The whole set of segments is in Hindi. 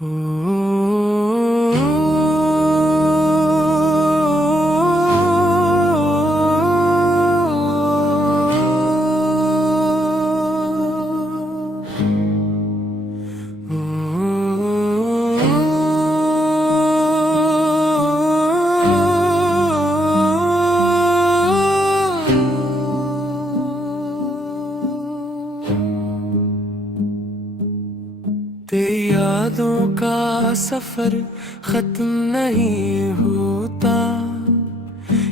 हो तेरी यादों का सफर खत्म नहीं होता,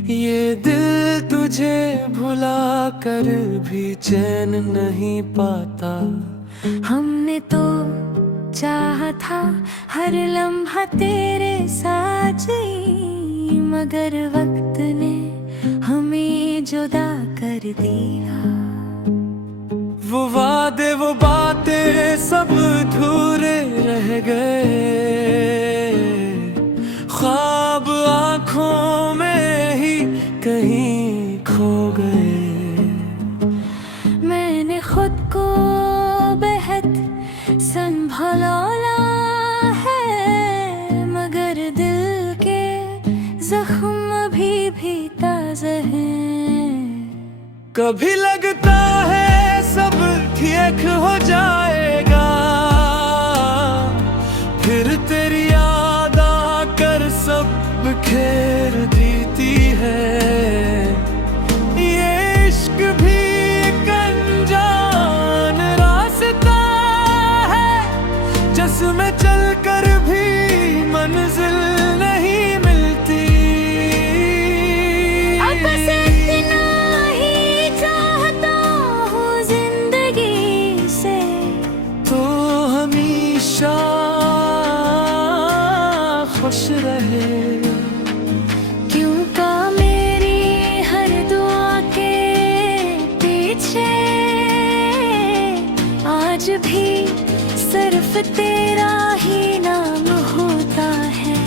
ये दिल तुझे भुला कर भी चैन नहीं पाता। हमने तो चाहा था हर लम्हा तेरे साथ ही, मगर वक्त ने हमें जुदा कर दिया। वो वादे वो बातें सब अधूरे रह गए, ख्वाब आँखों में ही कहीं खो गए। मैंने खुद को बेहद संभाला है, मगर दिल के जख्म अभी भी ताज़ा हैं। कभी लगता है सब ठीक हो जाएगा, फिर तेरी याद आकर सब बिखेर देती है। ये इश्क भी एक अनजान रास्ता है, जिसमें चलकर भी मंजिल नहीं मिलती। अब से इतना ही चाहता हूँ जिंदगी से, तो हमेशा खुश रहे। क्यों का मेरी हर दुआ के पीछे आज भी सिर्फ तेरा ही नाम होता है।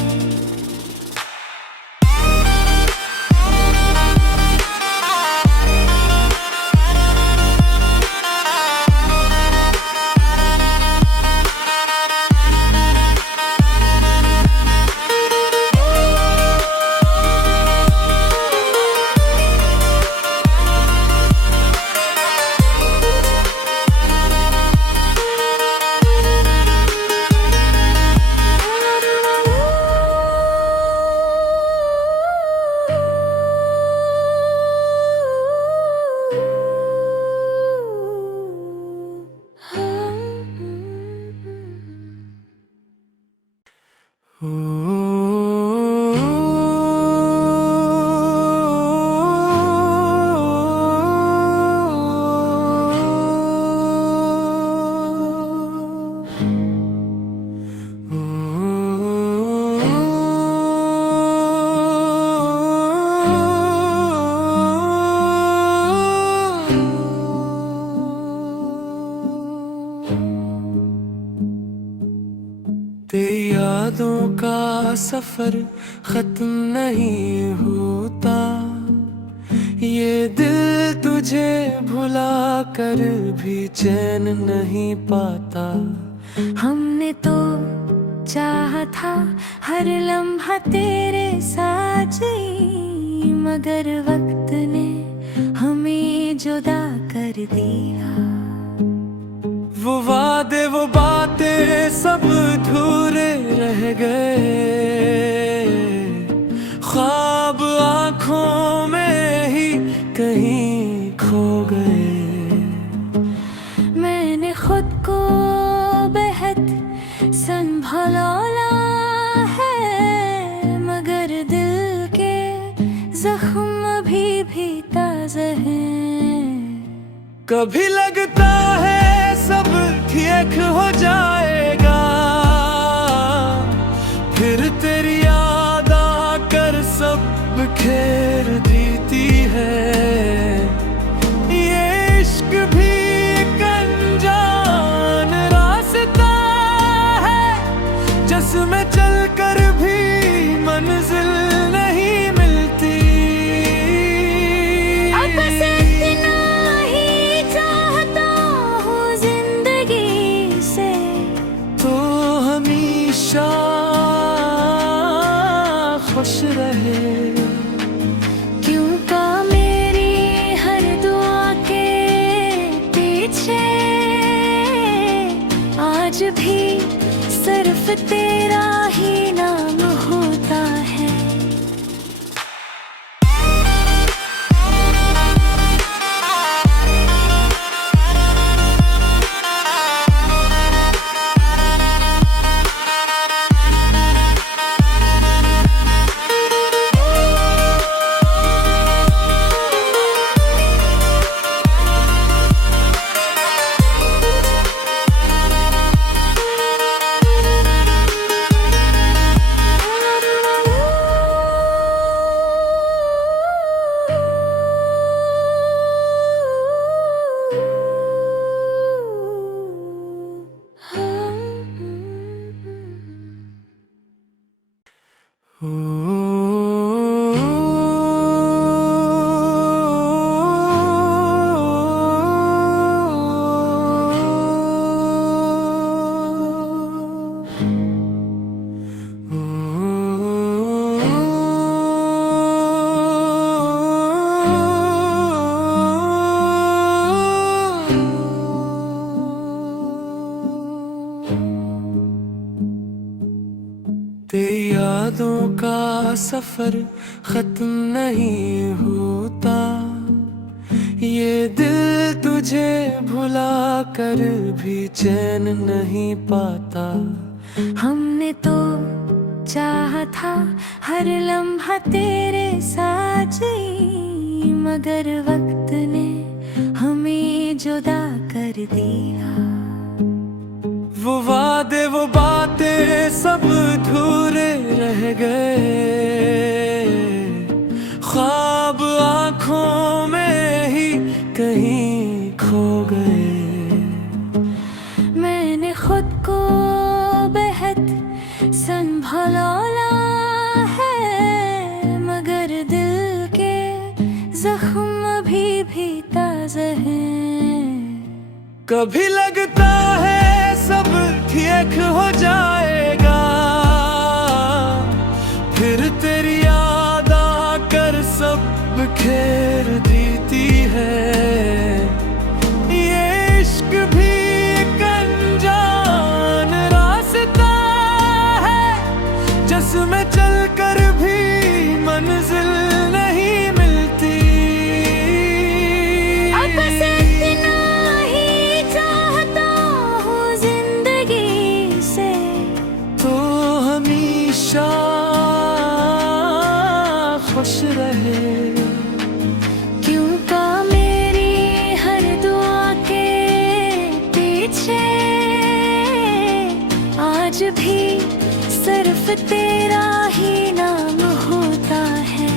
तेरी यादों का सफर खत्म नहीं होता, ये दिल तुझे भुला कर भी चैन नहीं पाता। हमने तो चाहा था हर लम्हा तेरे साथ ही, मगर वक्त ने हमें जुदा कर दिया। वो वादे वो बातें सब अधूरे रह गए, ख्वाब आँखों में ही कहीं खो गए। मैंने खुद को बेहद संभाला है, मगर दिल के जख्म अभी भी ताज़ा हैं। कभी लगता है सब ठीक हो जाएगा, फिर तेरी याद आकर सब बिखेर देती है। ये इश्क भी एक अनजान रास्ता है, जिसमें चलकर भी मंजिल नहीं मिलती। अब से इतना ही चाहता हमेशा खुश रहे। क्यों का मेरी हर दुआ के पीछे आज भी सिर्फ तेरा ही नाम होता है। तेरी यादों का सफर खत्म नहीं होता, ये दिल तुझे भुला कर भी चैन नहीं पाता। हमने तो चाहा था हर लम्हा तेरे साथ ही, मगर वक्त ने हमें जुदा कर दिया। वो वादे वो बातें सब अधूरे रह गए, ख्वाब आँखों में ही कहीं खो गए। मैंने खुद को बेहद संभाला है, मगर दिल के जख्म अभी भी ताज़ा हैं। कभी लगता है सब ठीक हो जाएगा, फिर तेरी याद आकर सब बिखेर देती है। ये इश्क भी एक अनजान रास्ता है, जिसमें चलकर भी मंजिल नहीं मिलती। अब से इतना ही चाहता हूँ जिंदगी से, तो हमेशा खुश रहे। क्यों का मेरी हर दुआ के पीछे आज भी सिर्फ तेरा ही नाम होता है।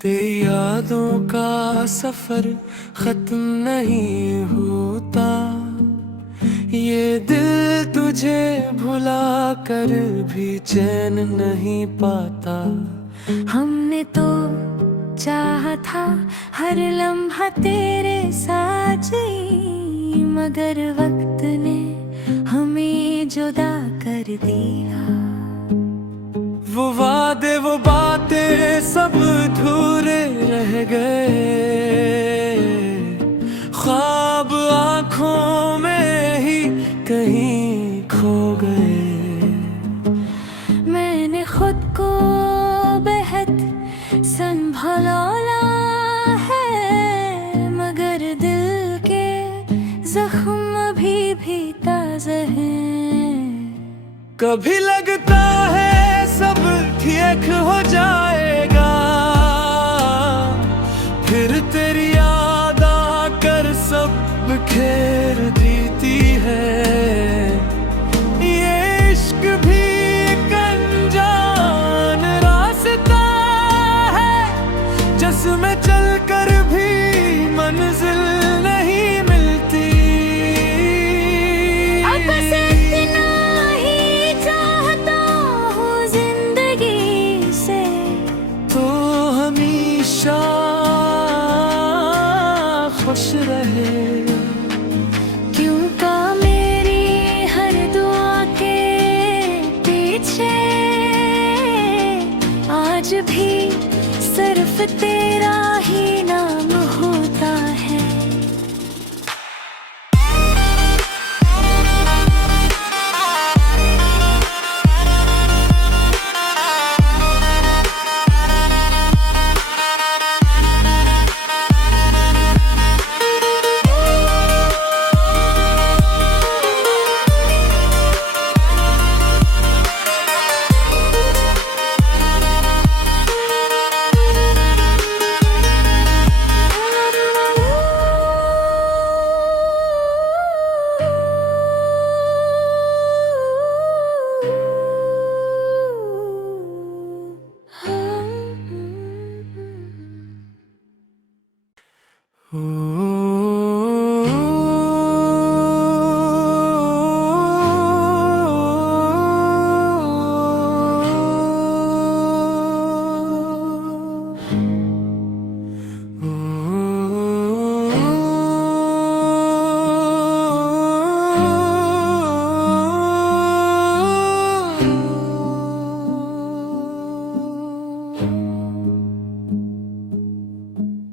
तेरी यादों का सफर खत्म नहीं होता, ये दिल तुझे भुला कर भी चैन नहीं पाता। हमने तो चाहा था हर लम्हा तेरे साथ ही, मगर वक्त ने हमें जुदा कर दिया। वो वादे अधूरे रह गए, ख्वाब आँखों में ही कहीं खो गए। मैंने खुद को बेहद संभाला है, मगर दिल के जख्म अभी भी ताज़ा हैं। कभी लगता है सब ठीक हो जाएगा, फिर तेरी याद आकर सब बिखेर देती है। ये इश्क भी एक अनजान रास्ता है, जिसमें चलकर भी मंजिल नहीं मिलती। अब बस इतना ही चाहता हूँ जिंदगी से, तो हमेशा खुश रहे। क्योंकि मेरी हर दुआ के पीछे आज भी सिर्फ तेरा ही नाम होता है।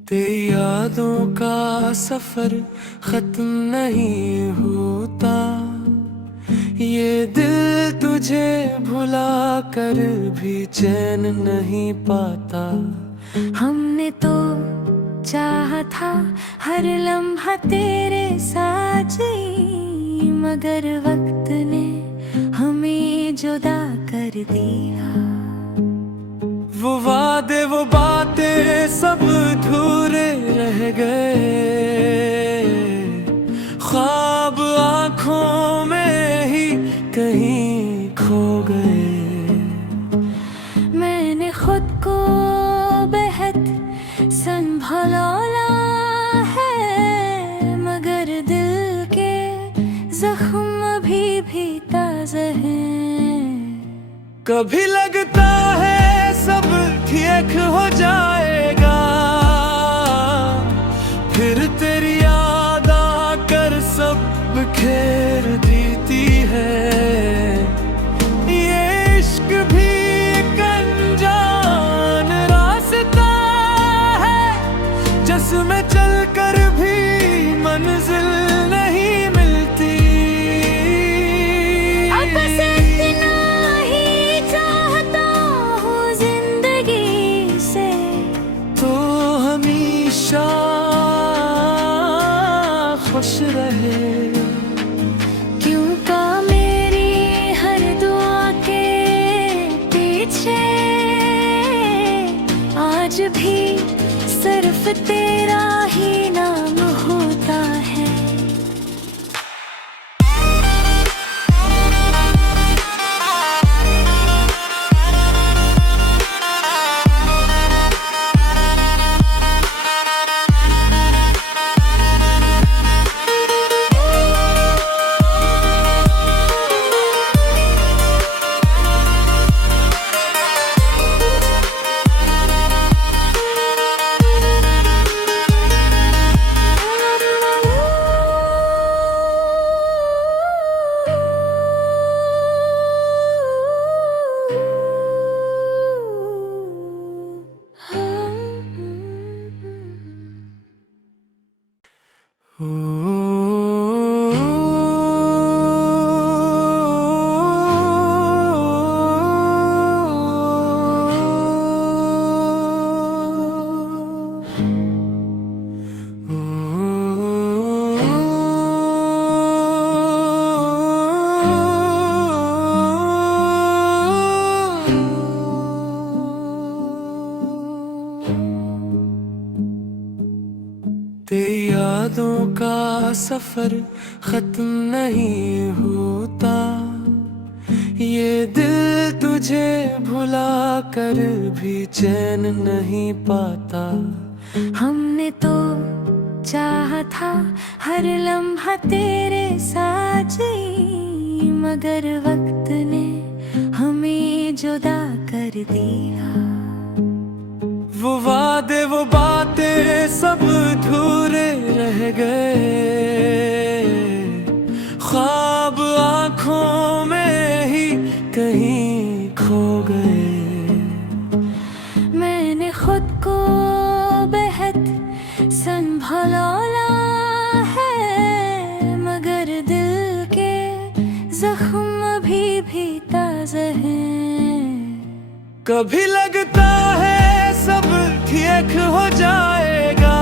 तेरी यादों का सफर खत्म नहीं होता, ये दिल तुझे भुला कर भी चैन नहीं पाता। हमने तो चाहा था हर लम्हा तेरे साथ ही, मगर वक्त ने हमें जुदा कर दिया। वो वादे वो बातें सब अधूरे रह गए, ख्वाब आँखों में ही कहीं खो गए। मैंने खुद को बेहद संभाला है, मगर दिल के जख्म अभी भी ताज़ा हैं। कभी लगता है सब ठीक हो जाएगा, फिर तेरी याद आकर सब बिखेर देती है। ये इश्क भी एक अनजान रास्ता है, जिसमें चलकर भी मंजिल नहीं मिलती। अब बस इतना ही चाहता हूँ जिंदगी से, तो हमेशा खुश रहे। क्योंकि मेरी हर दुआ के पीछे आज भी सिर्फ तेरा ही नाम होता है। यादों का सफर खत्म नहीं होता, ये दिल तुझे भुला कर भी चैन नहीं पाता। हमने तो चाहा था हर लम्हा तेरे साथ ही, मगर वक्त ने हमें जुदा कर दिया। वो वादे वो बातें सब अधूरे रह गए, ख्वाब आँखों में ही कहीं खो गए। मैंने खुद को बेहद संभाला है, मगर दिल के जख्म अभी भी ताज़ा हैं। कभी लगता है सब ठीक हो जाएगा,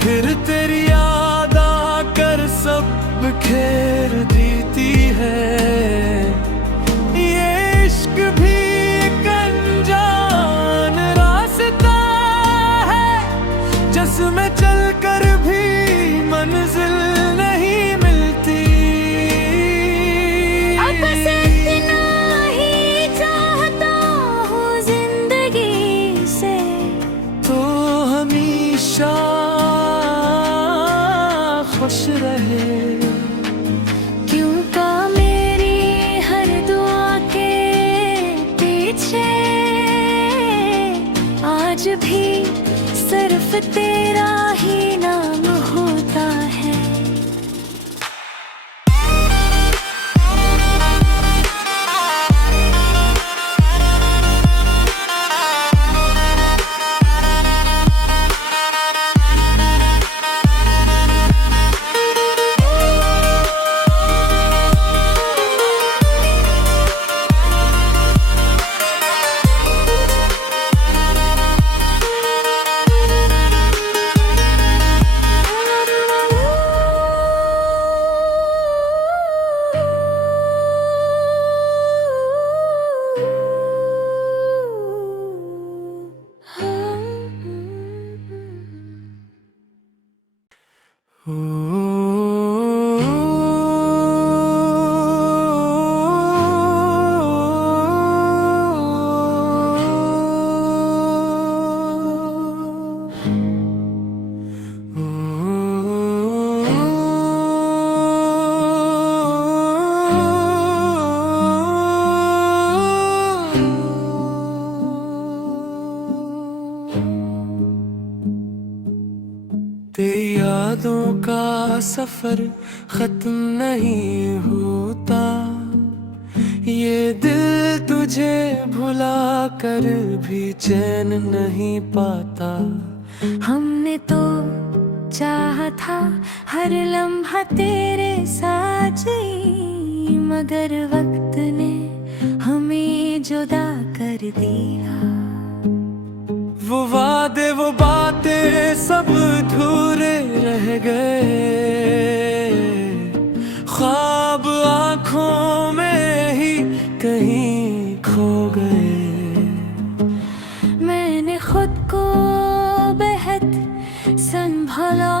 फिर तेरी याद आकर सब बिखेर देती है। ये इश्क भी एक अनजान रास्ता है, जिसमें चलकर भी मंजिल नहीं मिलती। अब बस इतना ही चाहता हूँ जिंदगी से, तो हमेशा खुश रहे। क्योंकि मेरी हर दुआ के पीछे आज भी सिर्फ तेरा ही नाम होता है। तेरी यादों का सफर खत्म नहीं होता, ये दिल तुझे भुला कर भी चैन नहीं पाता। हमने तो चाहा था हर लम्हा तेरे साथ ही, मगर वक्त ने हमें जुदा कर दिया। वो वादे वो बातें सब अधूरे रह गए, ख्वाब आँखों में ही कहीं खो गए। मैंने खुद को बेहद संभाला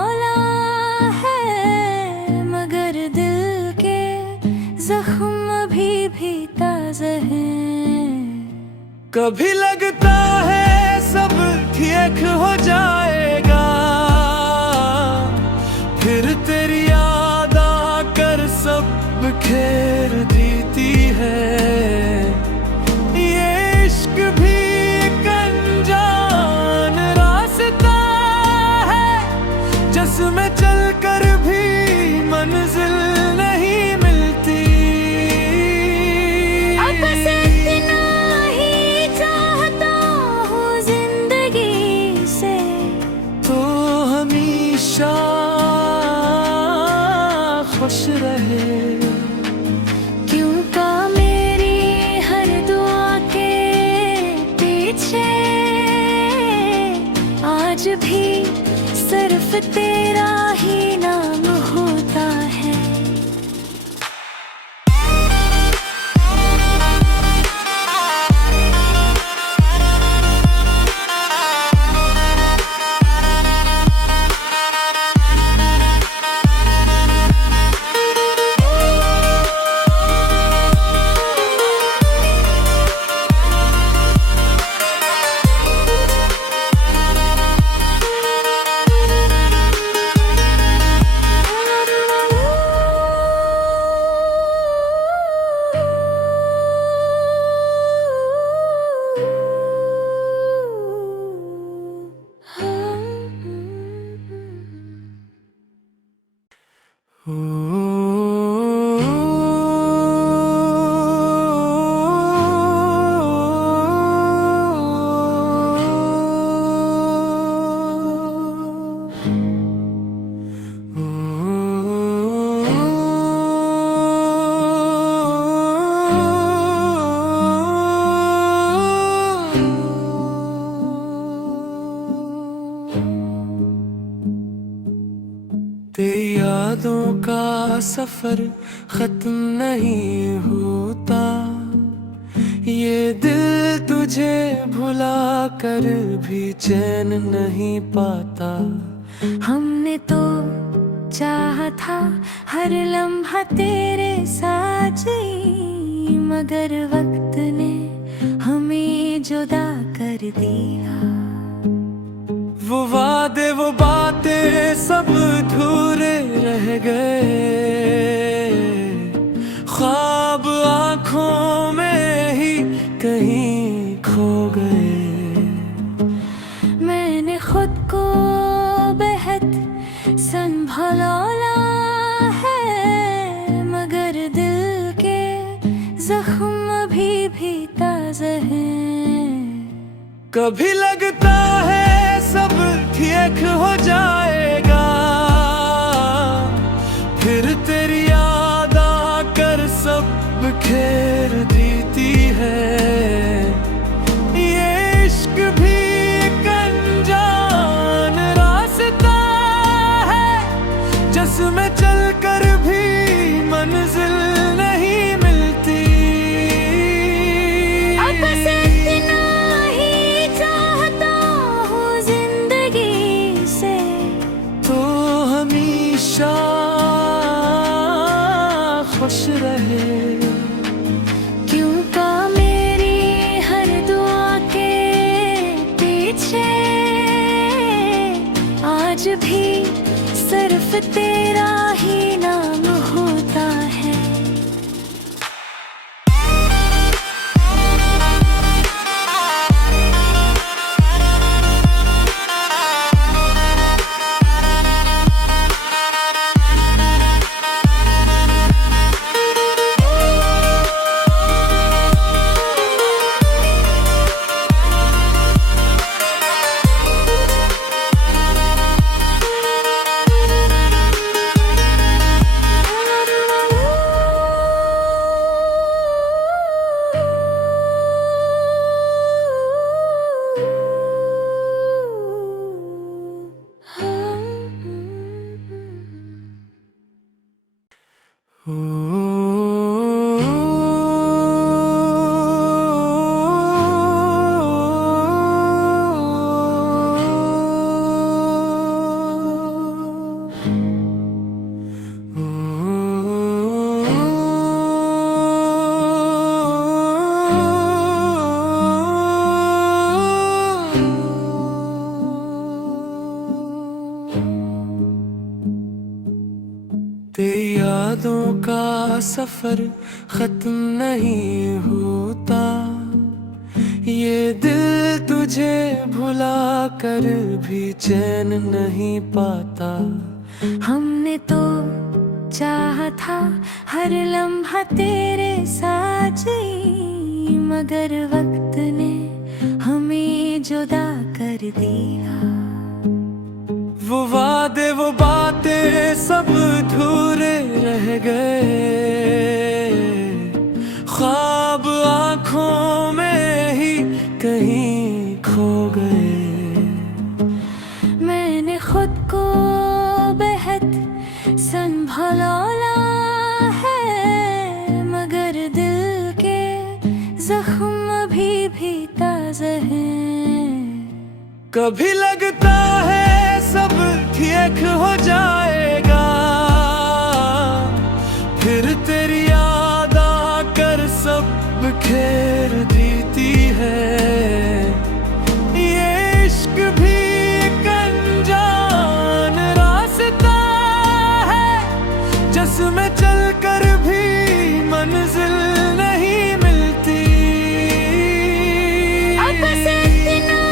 है, मगर दिल के जख्म अभी भी ताज़ा हैं। कभी लगता है सब ठीक हो जाएगा, फिर तेरी याद आकर सब बिखेर देती है। ये इश्क भी एक अनजान रास्ता है, जिसमें चलकर भी मंजिल नहीं मिलती। अब बस इतना ही चाहता हूँ जिंदगी से, तो हमेशा खुश रहे। क्योंकि मेरी हर दुआ के पीछे आज भी सिर्फ तेरा ही नाम होता है। सफर खत्म नहीं होता, ये दिल तुझे भुला कर भी चैन नहीं पाता। हमने तो चाहा था हर लम्हा तेरे साथ ही, मगर वक्त ने हमें जुदा कर दिया। वो वादे वो बातें सब अधूरे रह गए, ख्वाब आँखों में ही कहीं खो गए। मैंने खुद को बेहद संभाला है, मगर दिल के जख्म अभी भी ताज़ा हैं। कभी लगता है सब ठीक हो जाएगा, फिर तेरी याद आकर सब खेर देती है। ये इश्क भी एक अनजान रास्ता है, जिसमें चलकर भी मंजिल नहीं मिलती। अब से इतना ही चाहता हूँ जिंदगी से, तो हमेशा खुश रहे। क्यों का मेरी हर दुआ के पीछे आज भी सिर्फ तेरा ही नाम होता है। तेरी यादों का सफर खत्म नहीं होता, ये दिल तुझे भुला कर भी चैन नहीं पाता। हमने तो चाहा था हर लम्हा तेरे साथ ही, मगर वक्त ने हमें जुदा कर दिया। वो वादे वो बातें सब अधूरे रह गए, ख्वाब आँखों में ही कहीं खो गए। मैंने खुद को बेहद संभाला है, मगर दिल के जख्म अभी भी ताज़ा हैं। कभी लगता है सब ठीक हो जाएगा, फिर तेरी याद आकर सब खेर देती है। ये इश्क भी एक अनजान रास्ता है, जिसमें चलकर भी मंजिल नहीं मिलती। अब से इतना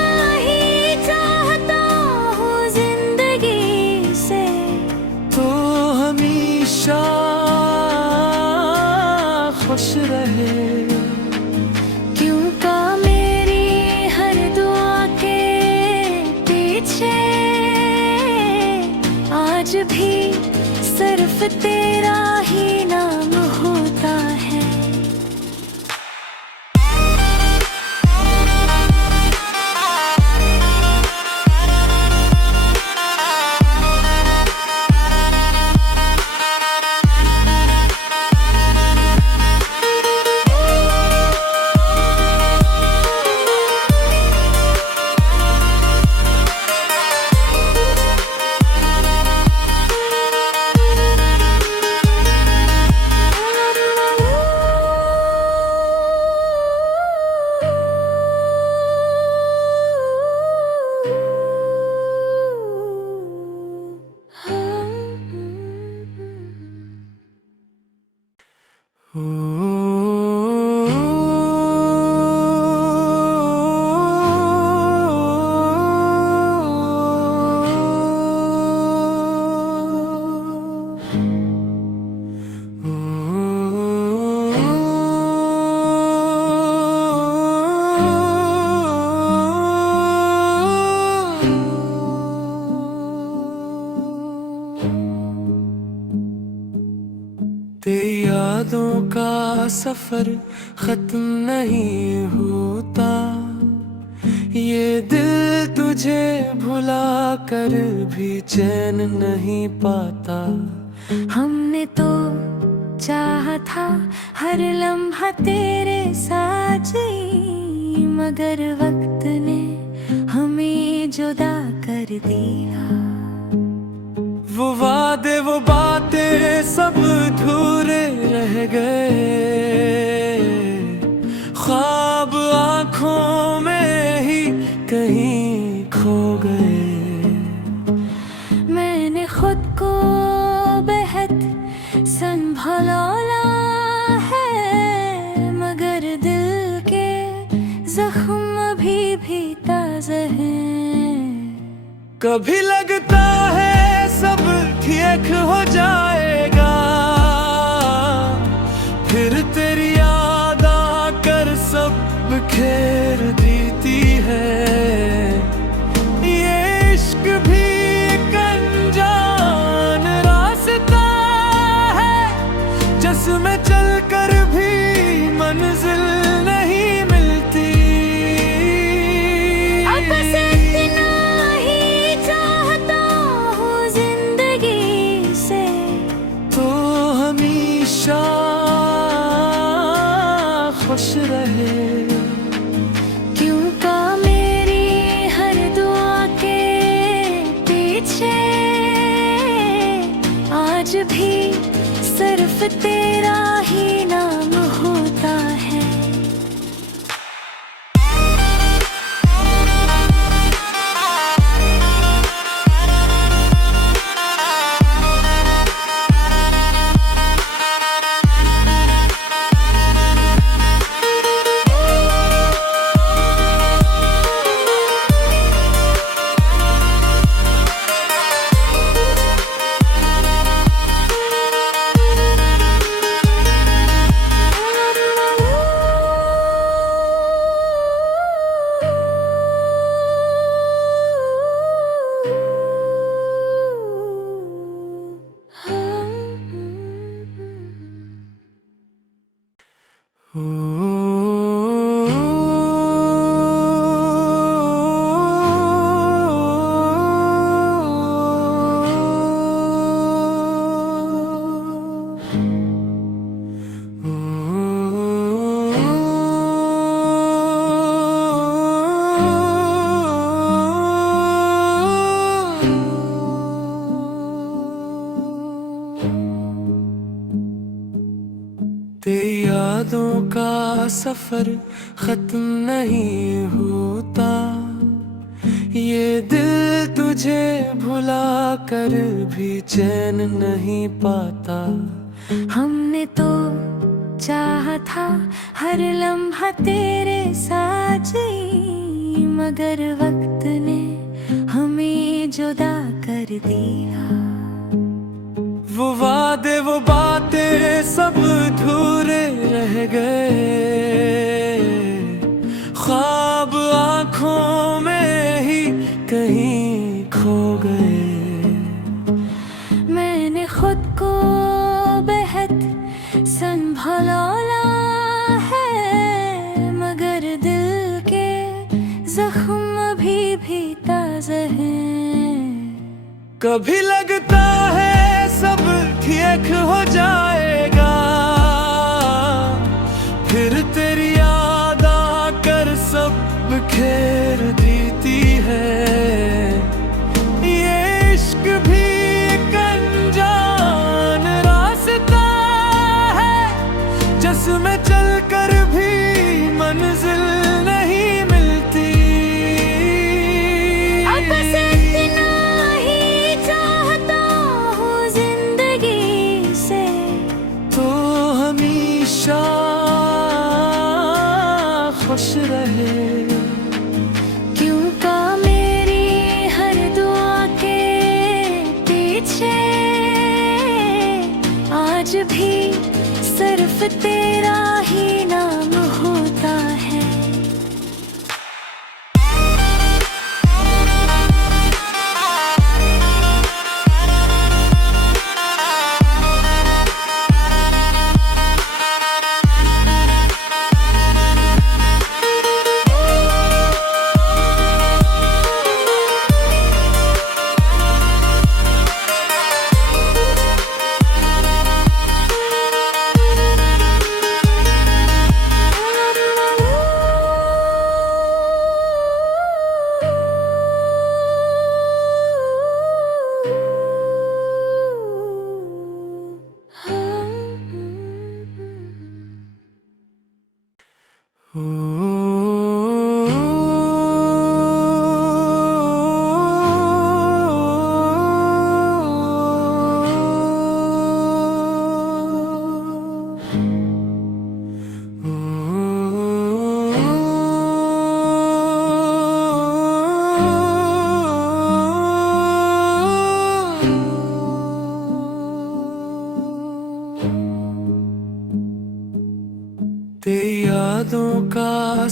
ही चाहता हूँ जिंदगी से, तो हमेशा खुश रहे। क्यों का मेरी हर दुआ के पीछे आज भी सिर्फ तेरा ही नाम होता है। सफर खत्म नहीं होता, ये दिल तुझे भुला कर भी चैन नहीं पाता। हमने तो चाहा था हर लम्हा तेरे साथ ही, मगर वक्त ने हमें जुदा कर दिया। वो वादे वो बातें सब अधूरे रह गए, ख्वाब आँखों में ही कहीं खो गए। मैंने खुद को बेहद संभाला है, मगर दिल के जख्म अभी भी ताज़ा हैं। कभी लगता है सब ठीक हो जाएगा, फिर तेरी याद आकर सब खेर देती है। ये इश्क भी एक अनजान रास्ता है, जिसमें चलकर भी मंजिल नहीं मिलती। अब से इतना ही चाहता हूँ जिंदगी से, तो हमेशा खुश रहे। क्यों का मेरी हर दुआ के पीछे आज भी सिर्फ तेरा ही नाम होता है। तेरी यादों का सफर खत्म नहीं होता, ये दिल तुझे भुला कर भी चैन नहीं पाता। हमने तो चाहा था हर लम्हा तेरे साथ ही, मगर वक्त ने हमें जुदा कर दिया। वो वादे वो बातें सब अधूरे रह गए, ख्वाब आँखों में ही कहीं खो गए। मैंने खुद को बेहद संभाला है, मगर दिल के जख्म अभी भी ताज़ा हैं। कभी लगता है सब ठीक हो जाएगा, फिर तेरी याद आकर सब खेर देती है। ये इश्क भी एक अनजान रास्ता है, जिसमें चलकर भी मंजिल नहीं मिलती। अब से इतना ही चाहता हूँ जिंदगी से, तो हमेशा खुश रहे। क्यों का मेरी हर दुआ के पीछे आज भी सिर्फ तेरा ही नाम होता है।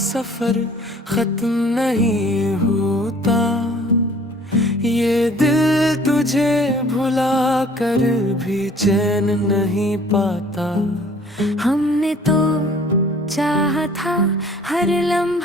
सफर खत्म नहीं होता, ये दिल तुझे भुला कर भी चैन नहीं पाता। हमने तो चाहा था हर लम्हा